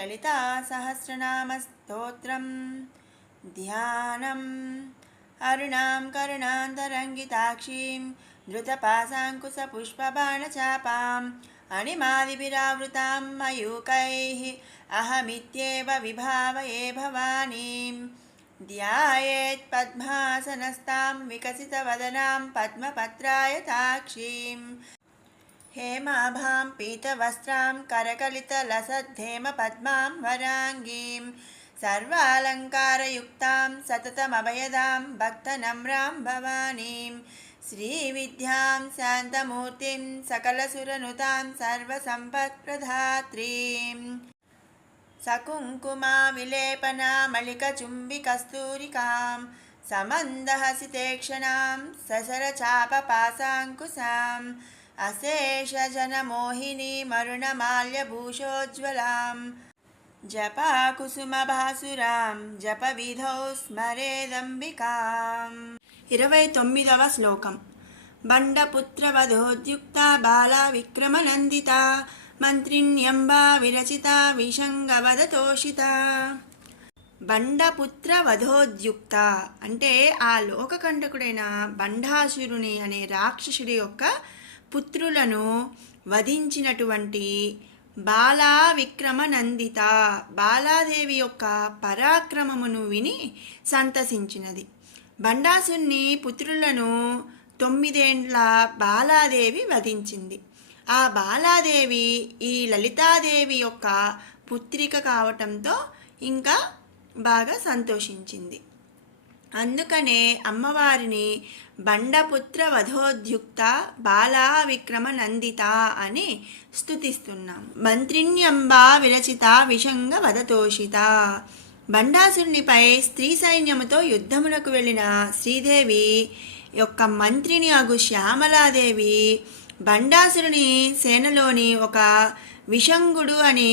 లలితా సహస్రనామస్తోత్రం ధ్యానం. అరుణాం కరుణాంతరంగితాక్షీం ధృతపాశాంకుశపుష్పబాణచాపాం అణిమాదిభిరావృతాం మయూకైః అహమిత్యేవ విభావయే భవానీం. ధ్యాయేత్ పద్మాసనస్తాం వికసితవదనాం పద్మపత్రాయతాక్షీం. హేమాభాం పీతవస్త్రాం కరకలితలసద్ధేమపద్మాం వరాంగీం. సర్వాలంకారయుక్తాం సతతమభయదాం భక్తనమ్రాం భవానీం. శ్రీవిద్యాం శాంతమూర్తిం సకలసురనుతాం సర్వసంపత్ప్రదాత్రీం. సకుంకుమా విలేపనామళికచుంబికస్తూరికాం సమందహసితేక్షణాం ససరచాపపాశాంకుశాం. అశేషజనమోహినీ మరుణమాల్యభూషోజ్వలాం జపాకుసుమభాసురాం జపవిధౌ స్మరేదంబికాం. 29వ శ్లోకం. బండపుత్రవధోద్యుక్త బాలా విక్రమనందిత మంత్రిణ్యంబా విరచిత విషంగవదతోషిత. బండపుత్ర వధోద్యుక్త అంటే ఆ లోకకంటకుడైన బండాసురుని అనే రాక్షసుడి యొక్క పుత్రులను వధించినటువంటి బాలా విక్రమనందిత బాలాదేవి యొక్క పరాక్రమమును విని సంతసించినది. బండాసుని పుత్రులను 9 ఏండ్ల బాలాదేవి వధించింది. ఆ బాలాదేవి ఈ లలితాదేవి యొక్క పుత్రిక కావటంతో ఇంకా బాగా సంతోషించింది. అందుకనే అమ్మవారిని బండపుత్ర వధోద్యుక్త బాలా విక్రమ నందిత అని స్తుతిస్తున్నాం. మంత్రిణ్యంబా విరచిత విషంగ వదతోషిత. బండాసురునిపై స్త్రీ సైన్యముతో యుద్ధములకు వెళ్ళిన శ్రీదేవి యొక్క మంత్రిని అగు శ్యామలాదేవి బండాసురుని సేనలోని ఒక విషంగుడు అని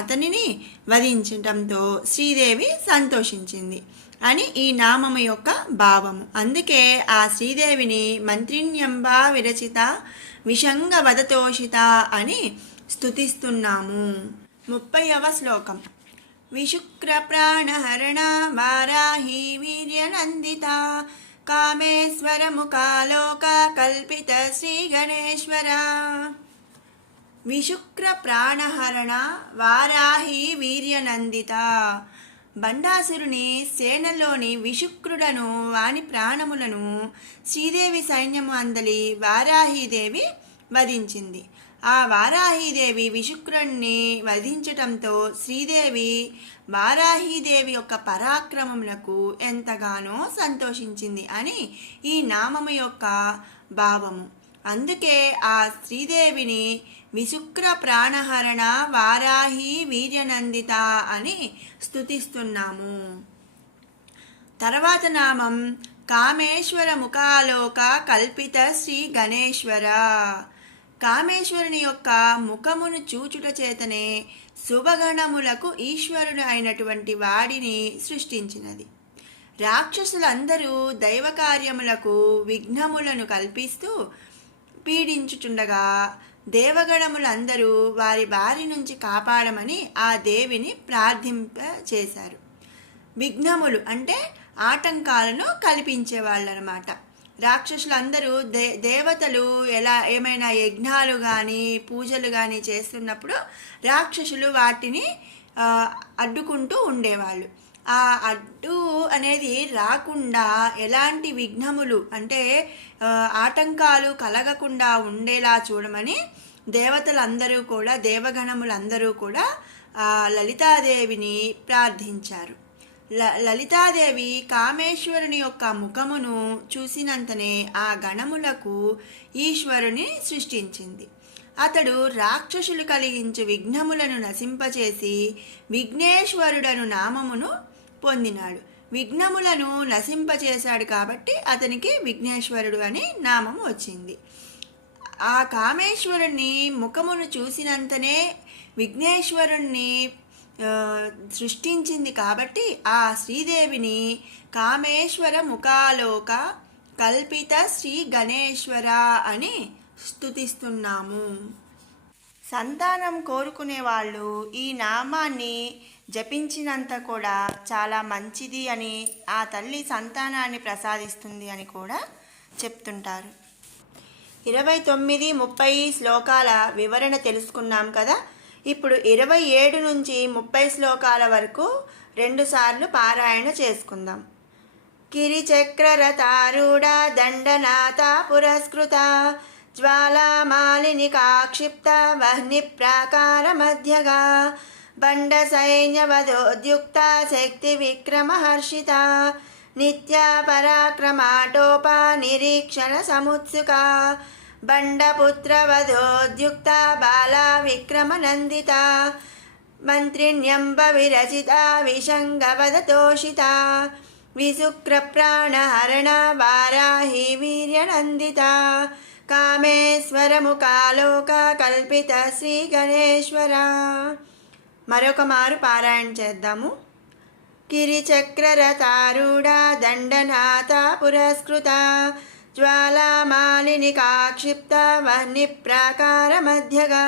అతనిని వధించటంతో శ్రీదేవి సంతోషించింది అని ఈ నామము యొక్క భావము. అందుకే ఆ శ్రీదేవిని మంత్రిణ్యంబా విరచిత విషంగ వదతోషిత అని స్తుతిస్తున్నాము. 30వ శ్లోకం. విశుక్ర ప్రాణహరణ వారాహి వీర్యనందిత కామేశ్వర ముఖాలోక కల్పిత శ్రీ గణేశ్వర. విశుక్ర ప్రాణహరణ వారాహి వీర్యనందిత. బండాసురుని సేనలోని విశుక్రుడను వాని ప్రాణములను శ్రీదేవి సైన్యము అందలి వారాహీదేవి వధించింది. ఆ వారాహీదేవి విశుక్రుణ్ణి వధించటంతో శ్రీదేవి వారాహీదేవి యొక్క పరాక్రమములకు ఎంతగానో సంతోషించింది అని ఈ నామము యొక్క భావము. అందుకే ఆ శ్రీదేవిని విశుక్ర ప్రాణహరణ వారాహి వీర్యనందిత అని స్తుతిస్తున్నాము. తర్వాత నామం కామేశ్వర ముఖాలోక కల్పిత శ్రీ గణేశ్వర. కామేశ్వరుని యొక్క ముఖమును చూచుట చేతనే శుభగణములకు ఈశ్వరుడు అయినటువంటి వాడిని సృష్టించినది. రాక్షసులందరూ దైవ కార్యములకు విఘ్నములను కల్పిస్తూ పీడించుచుండగా దేవగణములందరూ వారి బారి నుంచి కాపాడమని ఆ దేవిని ప్రార్థింపచేశారు. విఘ్నములు అంటే ఆటంకాలను కల్పించేవాళ్ళనమాట. రాక్షసులందరూ దేవతలు ఏమైనా యజ్ఞాలు కానీ పూజలు కానీ చేస్తున్నప్పుడు రాక్షసులు వాటిని అడ్డుకుంటూ ఉండేవాళ్ళు. ఆ అడ్డు అనేది రాకుండా ఎలాంటి విఘ్నములు అంటే ఆటంకాలు కలగకుండా ఉండేలా చూడమని దేవతలందరూ కూడా దేవగణములందరూ కూడా లలితాదేవిని ప్రార్థించారు. లలితాదేవి కామేశ్వరుని యొక్క ముఖమును చూసినంతనే ఆ గణములకు ఈశ్వరుని సృష్టించింది. అతడు రాక్షసులు కలిగించు విఘ్నములను నశింపచేసి విఘ్నేశ్వరుడను నామమును పొందినాడు. విఘ్నములను నశింపచేశాడు కాబట్టి అతనికి విఘ్నేశ్వరుడు అని నామము వచ్చింది. ఆ కామేశ్వరుని ముఖమును చూసినంతనే విఘ్నేశ్వరుణ్ణి సృష్టించింది కాబట్టి ఆ శ్రీదేవిని కామేశ్వర ముఖాలోక కల్పిత శ్రీ గణేశ్వర అని స్తుతిస్తున్నాము. సంతానం కోరుకునే వాళ్ళు ఈ నామాన్ని జపించినంత కూడా చాలా మంచిది అని, ఆ తల్లి సంతానాన్ని ప్రసాదిస్తుంది అని కూడా చెప్తుంటారు. 29, 30 శ్లోకాల వివరణ తెలుసుకున్నాం కదా. ఇప్పుడు 27 నుంచి 30 శ్లోకాల వరకు 2 సార్లు పారాయణ చేసుకుందాం. కిరిచక్రరతారూఢ దండనాథ పురస్కృత జ్వాలామాలినికాక్షిప్త వహ్ని ప్రాకార మధ్యగా బండ సైన్యవధోద్యుక్త శక్తి విక్రమహర్షిత నిత్య పరాక్రమాటోప నిరీక్షణ సముత్సుక బండపుత్రవధోద్యుక్త బాలా విక్రమనందిత మంత్రిణ్యంబ విరచిత విషంగవదతోషిత విశుక్రప్రాణహరణ వారాహి వీర్యనందిత కామేశ్వరముఖాలోక కల్పిత శ్రీ గణేశ్వర. మరొక మారు పారాయణ చేద్దాము. కిరిచక్రరతారూఢ దండనాథ పురస్కృత జ్వాలామాలినికాక్షిప్త వహ్ని ప్రాకార మధ్యగా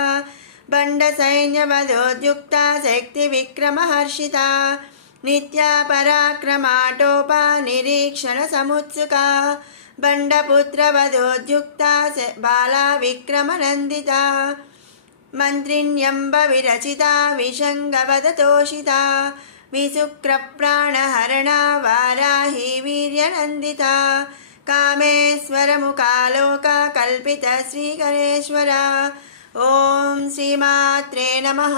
బండ సైన్యవధోద్యుక్త శక్తి విక్రమహర్షిత నిత్య పరాక్రమాటోప నిరీక్షణ సముత్సుక బండపుత్రవధోద్యుక్త బాలా విక్రమనందిత మంత్రిణ్యంబ విరచిత విషంగవదతోషిత విశుక్రప్రాణహరణ వారాహి వీర్యనందిత కామేశ్వరముఖాలోక కల్పిత శ్రీ గణేశ్వర. ఓం శ్రీమాత్రే నమః.